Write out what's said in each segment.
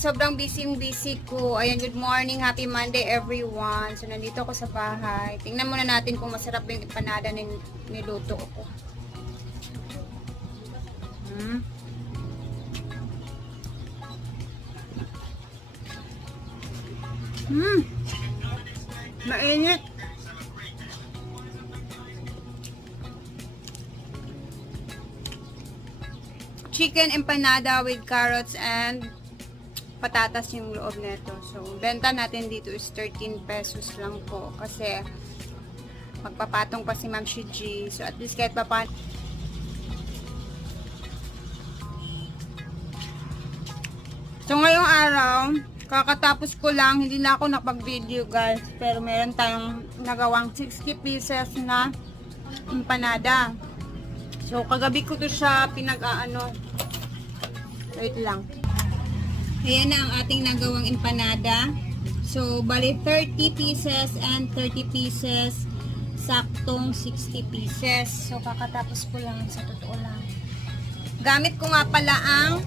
sobrang busy ko. Ayan, good morning. Happy Monday, everyone. So, nandito ako sa bahay. Tingnan muna natin kung masarap yung empanada niluto ko. Mainit. Chicken empanada with carrots and patatas yung loob nito. So, benta natin dito is 13 pesos lang po. Kasi, magpapatong pa si Ma'am Shiji. So, at least kahit papan. So, ngayong araw, kakatapos ko lang, hindi na ako nakapag-video guys. Pero meron tayong nagawang 60 pieces na empanada. So, kagabi ko to siya pinag-aano. Wait lang. Ayan na ang ating nagawang empanada. So, bali 30 pieces and 30 pieces. Saktong 60 pieces. So, kakatapos ko lang sa totoo lang. Gamit ko nga pala ang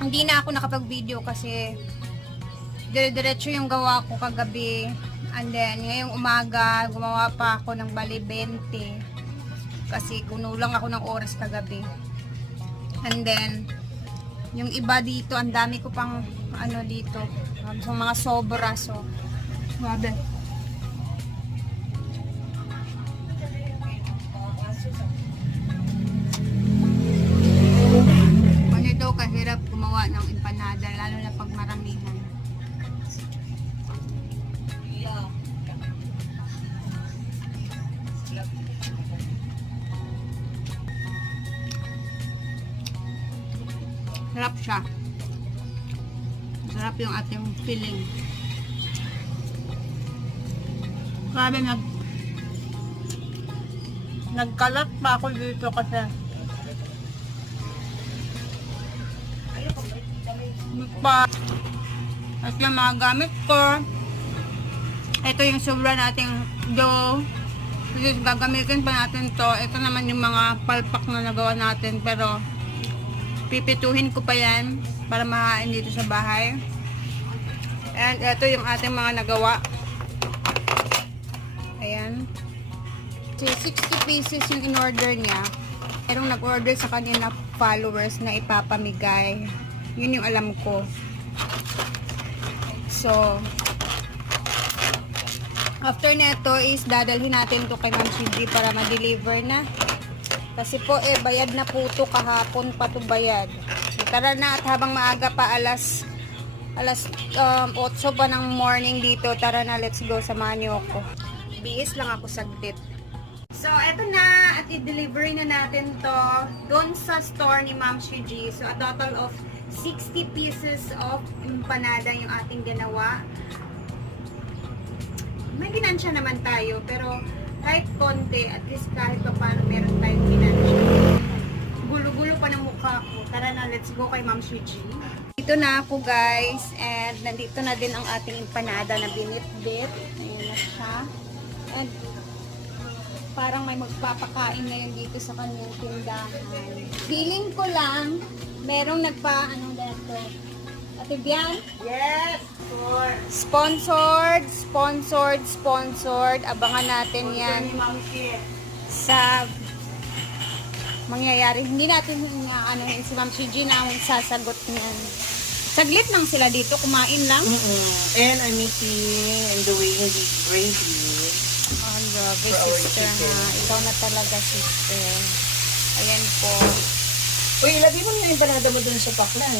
hindi na ako nakapag-video kasi dire-diretso yung gawa ko kagabi. And then, ngayong umaga, gumawa pa ako ng bali 20. Kasi kunulang ako ng oras kagabi. And then, yung iba dito, ang dami ko pang ano dito. So, mga sobra. So, grabe. Ganito kahirap gumawa ng empanada, lalo na pag maramihan. Sarap siya. Sarap yung ating filling. Grabe, nagkalat pa ako dito kasi at yung mga gamit ko, ito yung sobra nating dough. Kasi gagamitin pa natin to. Ito naman yung mga palpak na nagawa natin, pero pipituhin ko pa yan para mahain dito sa bahay. And ito yung ating mga nagawa. Ayan. So, 60 pieces yung in-order niya. Merong nag-order sa kanina followers na ipapamigay. Yun yung alam ko. So, after neto is dadalhin natin to kay Ma'am Shiji para ma-deliver na. Kasi po bayad na po ito kahapon pa ito bayad. So, tara na at habang maaga pa alas 8 pa ng morning dito. Tara na, let's go, samahan niyo ako. Biis lang ako saglit. So eto na at i-deliver na natin to doon sa store ni Ma'am Shiji. So a total of 60 pieces of empanada yung ating ginawa. May ginansya naman tayo pero kahit konti, at least kahit pa paano meron tayong financial. Gulo-gulo pa ng mukha ko. Tara na, let's go kay Ma'am Shiji. Dito na ako guys, and nandito na din ang ating empanada na binit-bit. Ayan na siya. And parang may magpapakain na yun dito sa kanyang tindahan. Feeling ko lang, merong anong dito? Ate Bian? Yes! Sponsored. Abangan natin yan sa mangyayari. Hindi natin si Ma'am Shiji na ang sasagot niyan. Saglit lang sila dito, kumain lang. And I'm making and doing the gravy. Oh, grabe, sister ha. Ikaw na talaga, sister. Ayan po. Uy, ilagay mo na yung empanada mo dun sa paklan.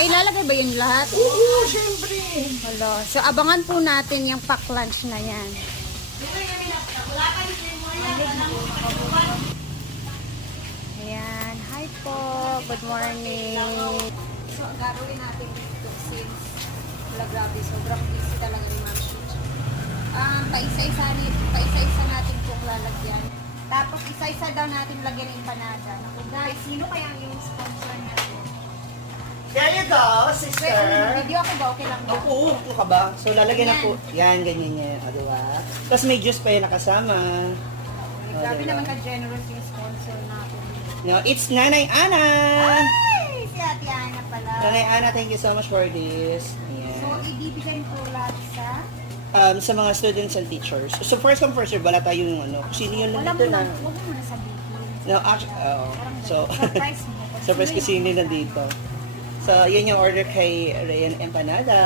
Ay, lalagay ba yun lahat? Oo, syempre. Hello. So, abangan po natin yung pack lunch na yan. Ayan. Hi po. Good morning. So, gagawin natin dito since grabe, sobrang busy talaga ni Ma'am Shiji. Pa-isa-isa natin kung lalagyan. Tapos, isa-isa daw natin lagyan ng empanada. Naku guys, sino kaya yung sponsor natin? There you go, sister. Video ako ba? Okay lang ba? Oo, ito ka ba? So, lalagyan na po. Yan, ganyan yan. Diba? Tapos may juice pa yan nakasama. Grabe naman ka-generous yung sponsor natin. No, it's Nanay Ana. Ay! Si Ate Ana pala. Nanay Ana, thank you so much for this. Ayan. So, ibibigay ko lahat sa... Sa mga students and teachers. So, first come first serve, wala tayong ano. Kung sino yun Wala mo nandito na, na. huwag mo na sabihin. No, actually, so, Surprise mo. surprise kasi hindi nandito. So, yun yung order kay Rhea ng empanada.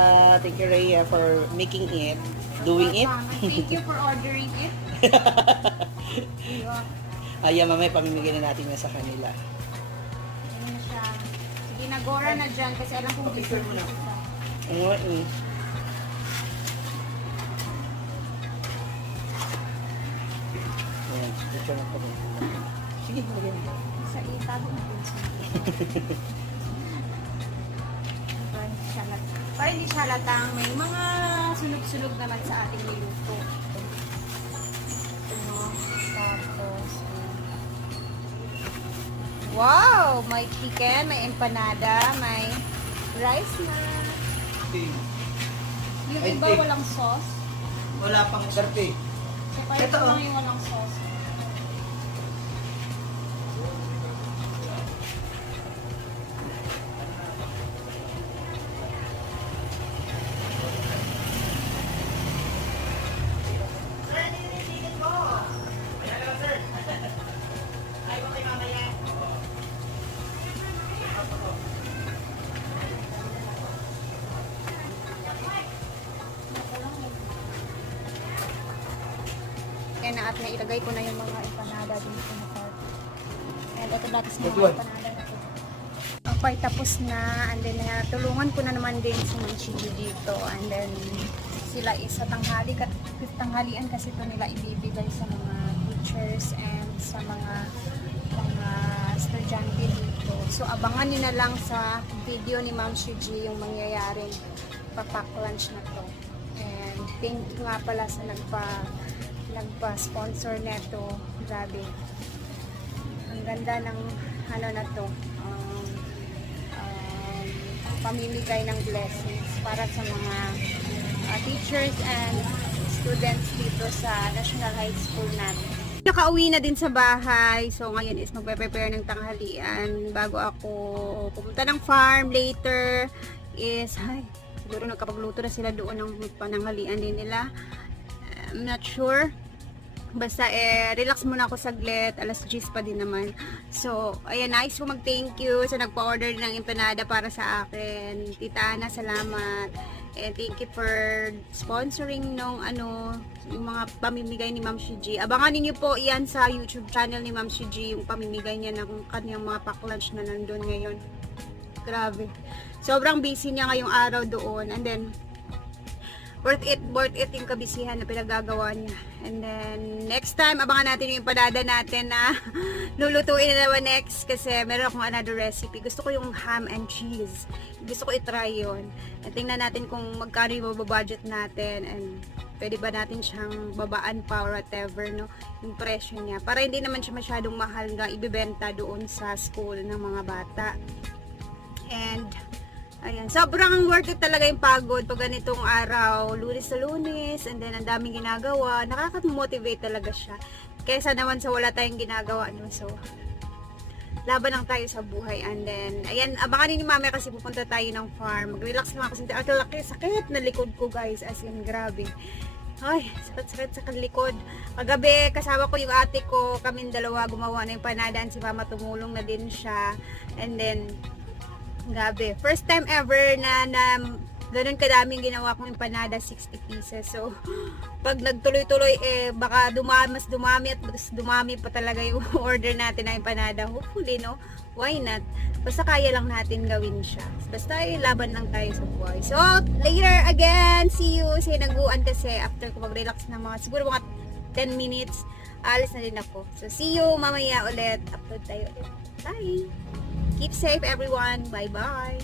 Thank you, Rhea, for making it, doing it. Thank you for ordering it. Ayan, mamaya pamimigay na natin yan sa kanila. Ayun siya. Sige, nagora na dyan kasi alam kong busy mo na. Oo, eh. Ayan, picture na po rin. Sige, magiging. Sa itago na din siya. Para hindi siya halatang may mga sunog-sunog naman sa ating niluto. Tapos, wow! May chicken, may empanada, may rice na. Yung iba walang sauce. Wala pang garpe. Separate Ito, lang yung walang sauce. Kaya na at nailagay ko na yung mga empanada dito sa cart. And ito natin sa mga empanada na ito. Okay, tapos na. And then, tulungan ko na naman din si Manchillo dito. And then, sila isa tanghalian kasi ito nila ibibigay sa mga teachers and sa mga estudyante dito. So, abangan nyo na lang sa video ni Ma'am Shuji yung mangyayaring papak lunch na to. And thank you nga pala sa nagpa-sponsor neto. Grabe. Ang ganda ng ano na to. Pamimigay ng blessings para sa mga teachers and students dito sa National High School natin. Nakauwi na din sa bahay. So ngayon is magpe-prepare ng tanghalian bago ako pumunta ng farm. Later is siguro nagkapagluto na sila doon ng pananghalian din nila. I'm not sure. Basta relax muna ako saglit. Alas 10 pa din naman. So, ayan, nice ko mag-thank you sa nagpa-order ng empanada para sa akin. Tita Ana, salamat. And thank you for sponsoring yung mga pamimigay ni Ma'am Shuji. Abangan niyo po iyan sa YouTube channel ni Ma'am Shuji, yung pamimigay niya ng kanyang mga pack lunch na nandun ngayon. Grabe. Sobrang busy niya ngayong araw doon. And then, worth it yung kabisihan na pinagagawa niya. And then, next time, abangan natin yung empanada natin na lulutuin na naman next kasi meron akong another recipe. Gusto ko yung ham and cheese. Gusto ko i-try yun. And tingnan natin kung magkano yung budget natin and pwede ba natin siyang babaan pa or whatever, no? Yung presyo niya. Para hindi naman siya masyadong mahal nga ibibenta doon sa school ng mga bata. And, ayan, sobrang worth it talaga yung pagod pag ganitong araw, lunes sa lunes, and then ang daming ginagawa, nakaka-motivate talaga siya. Kaysa naman sa wala tayong ginagawa, no? So, laban lang tayo sa buhay. And then, ayan, abangan ni Mami kasi pupunta tayo ng farm. Mag-relax naman kasi ang sakit na likod ko, guys, as in, grabe. Ay, sakit sa likod. Kagabi, kasama ko yung ate ko, kaming dalawa gumawa na yung panada, and si Mama tumulong na din siya. And then, grabe. First time ever na ganun kadaming ginawa kong empanada, 60 pieces. So, pag nagtuloy-tuloy, baka mas dumami at mas dumami pa talaga yung order natin na empanada. Hopefully, no? Why not? Basta kaya lang natin gawin siya. Basta laban lang tayo sa buhay. So, later again, see you. Kasi naguan kasi after ko mag-relax ng siguro mga 10 minutes, alis na din ako. So, see you mamaya ulit. Upload tayo ulit. Bye! Keep safe everyone. Bye-bye.